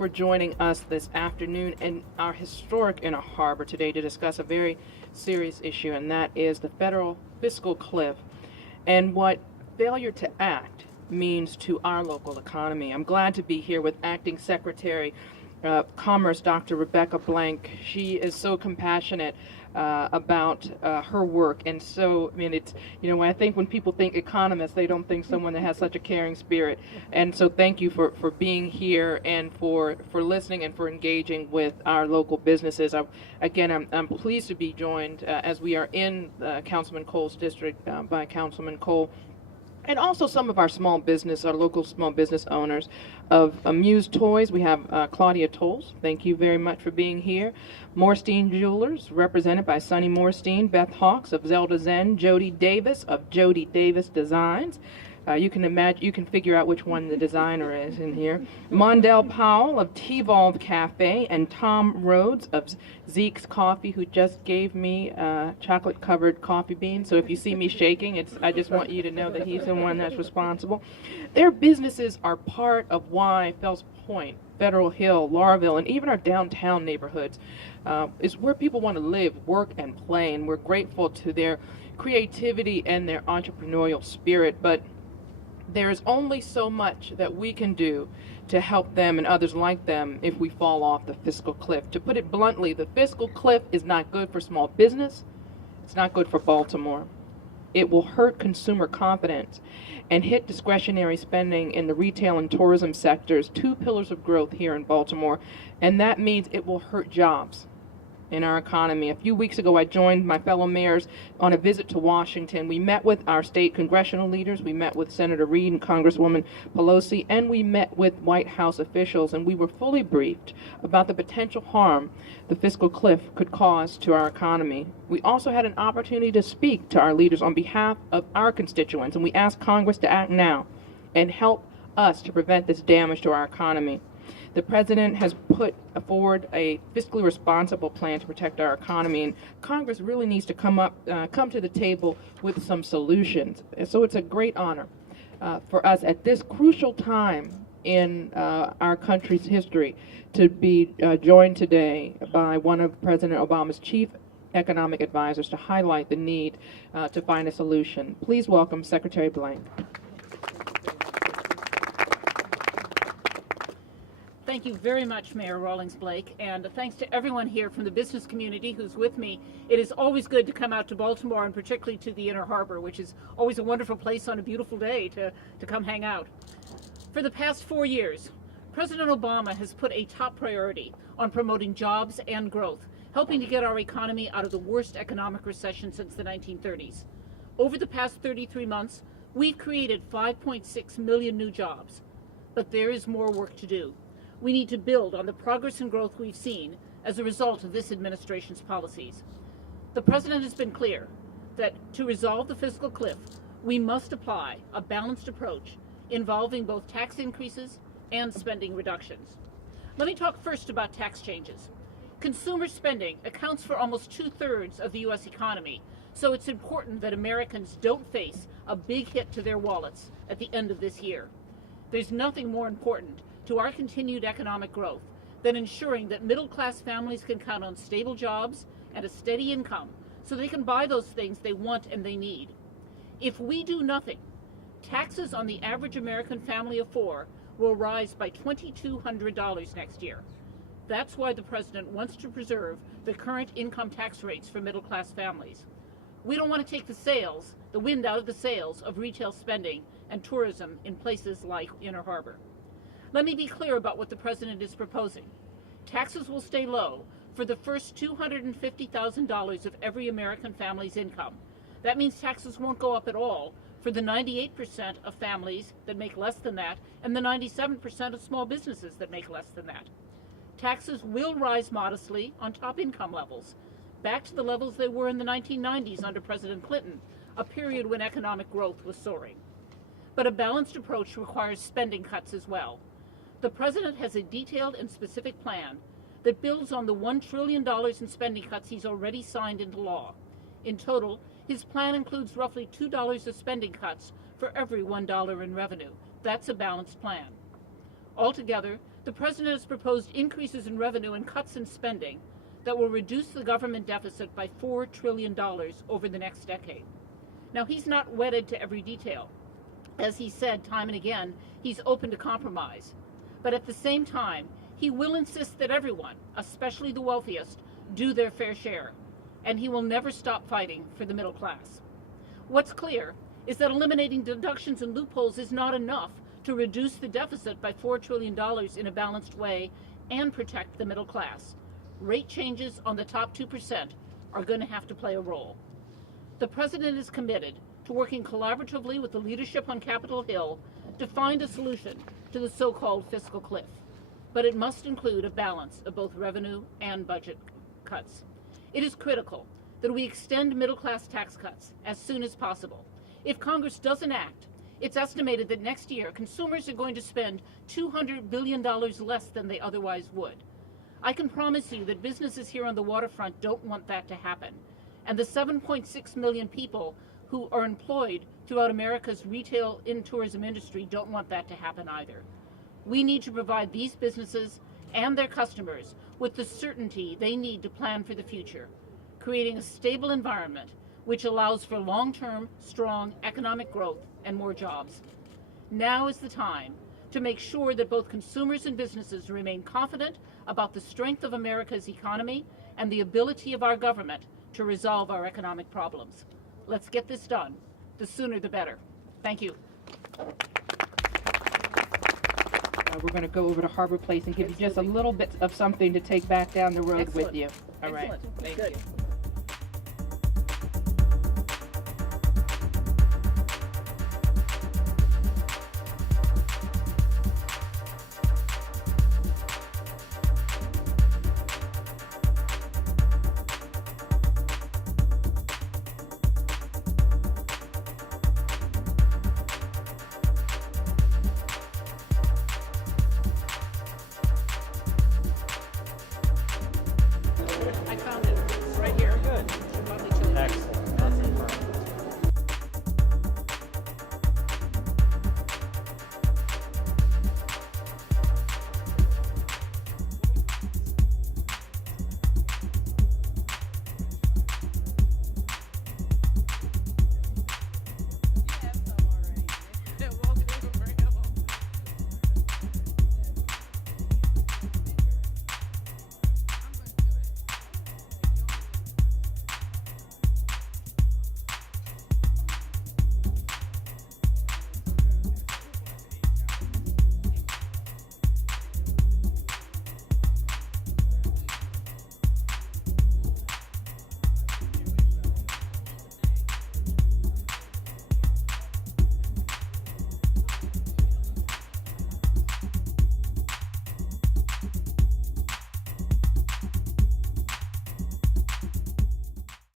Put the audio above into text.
for joining us this afternoon in our historic Inner Harbor today to discuss a very serious issue, and that is the federal fiscal cliff and what failure to act means to our local economy. I'm glad to be here with Acting Secretary Commerce, Dr. Rebecca Blank. She is so compassionate about her work, and so, I mean, it's, you know, I think when people think economists, they don't think someone that has such a caring spirit. And so thank you for being here and for listening and for engaging with our local businesses. I'm pleased to be joined as we are in Councilman Cole's district by Councilman Cole, and also some of our our local small business owners of Amuse Toys. We have Claudia Tolles. Thank you very much for being here. Morstein Jewelers, represented by Sonny Morstein. Beth Hawks of Zelda Zen. Jody Davis of Jody Davis Designs. You can figure out which one the designer is in here. Mondell Powell of T-Volve Cafe, and Tom Rhodes of Zeke's Coffee, who just gave me chocolate-covered coffee beans. So if you see me shaking, I just want you to know that he's the one that's responsible. Their businesses are part of why Fells Point, Federal Hill, Lauraville, and even our downtown neighborhoods is where people want to live, work, and play. And we're grateful to their creativity and their entrepreneurial spirit. But there's only so much that we can do to help them and others like them if we fall off the fiscal cliff. To put it bluntly, the fiscal cliff is not good for small business. It's not good for Baltimore. It will hurt consumer confidence and hit discretionary spending in the retail and tourism sectors, two pillars of growth here in Baltimore, and that means it will hurt jobs in our economy. A few weeks ago, I joined my fellow mayors on a visit to Washington. We met with our state congressional leaders, we met with Senator Reid and Congresswoman Pelosi, and we met with White House officials, and we were fully briefed about the potential harm the fiscal cliff could cause to our economy. We also had an opportunity to speak to our leaders on behalf of our constituents, and we asked Congress to act now and help us to prevent this damage to our economy. The president has put forward a fiscally responsible plan to protect our economy, and Congress really needs to come to the table with some solutions. And so it's a great honor for us at this crucial time in our country's history to be joined today by one of President Obama's chief economic advisors to highlight the need to find a solution. Please welcome Secretary Blank. Thank you very much, Mayor Rawlings-Blake, and thanks to everyone here from the business community who's with me. It is always good to come out to Baltimore, and particularly to the Inner Harbor, which is always a wonderful place on a beautiful day to come hang out. For the past 4 years, President Obama has put a top priority on promoting jobs and growth, helping to get our economy out of the worst economic recession since the 1930s. Over the past 33 months, we've created 5.6 million new jobs, but there is more work to do. We need to build on the progress and growth we've seen as a result of this administration's policies. The president has been clear that to resolve the fiscal cliff, we must apply a balanced approach involving both tax increases and spending reductions. Let me talk first about tax changes. Consumer spending accounts for almost 2/3 of the U.S. economy, so it's important that Americans don't face a big hit to their wallets at the end of this year. There's nothing more important to our continued economic growth than ensuring that middle-class families can count on stable jobs and a steady income so they can buy those things they want and they need. If we do nothing, taxes on the average American family of four will rise by $2,200 next year. That's why the president wants to preserve the current income tax rates for middle-class families. We don't want to take the wind out of the sails of retail spending and tourism in places like Inner Harbor. Let me be clear about what the president is proposing. Taxes will stay low for the first $250,000 of every American family's income. That means taxes won't go up at all for the 98% of families that make less than that and the 97% of small businesses that make less than that. Taxes will rise modestly on top income levels, back to the levels they were in the 1990s under President Clinton, a period when economic growth was soaring. But a balanced approach requires spending cuts as well. The president has a detailed and specific plan that builds on the $1 trillion in spending cuts he's already signed into law. In total, his plan includes roughly $2 of spending cuts for every $1 in revenue. That's a balanced plan. Altogether, The President has proposed increases in revenue and cuts in spending that will reduce the government deficit by $4 trillion over the next decade. Now, he's not wedded to every detail. As he said time and again, he's open to compromise. But at the same time, he will insist that everyone, especially the wealthiest, do their fair share. And he will never stop fighting for the middle class. What's clear is that eliminating deductions and loopholes is not enough to reduce the deficit by $4 trillion in a balanced way and protect the middle class. Rate changes on the top 2% are going to have to play a role. The President is committed to working collaboratively with the leadership on Capitol Hill to find a solution to the so-called fiscal cliff. But it must include a balance of both revenue and budget cuts. It is critical that we extend middle-class tax cuts as soon as possible. If Congress doesn't act, it's estimated that next year consumers are going to spend $200 billion less than they otherwise would. I can promise you that businesses here on the waterfront don't want that to happen. And the 7.6 million people who are employed throughout America's retail and tourism industry don't want that to happen either. We need to provide these businesses and their customers with the certainty they need to plan for the future, creating a stable environment which allows for long-term, strong economic growth and more jobs. Now is the time to make sure that both consumers and businesses remain confident about the strength of America's economy and the ability of our government to resolve our economic problems. Let's get this done. The sooner the better. Thank you. We're going to go over to Harbor Place and give you just a little bit of something to take back down the road with Excellent. you. All right. Excellent. Thank Good. you.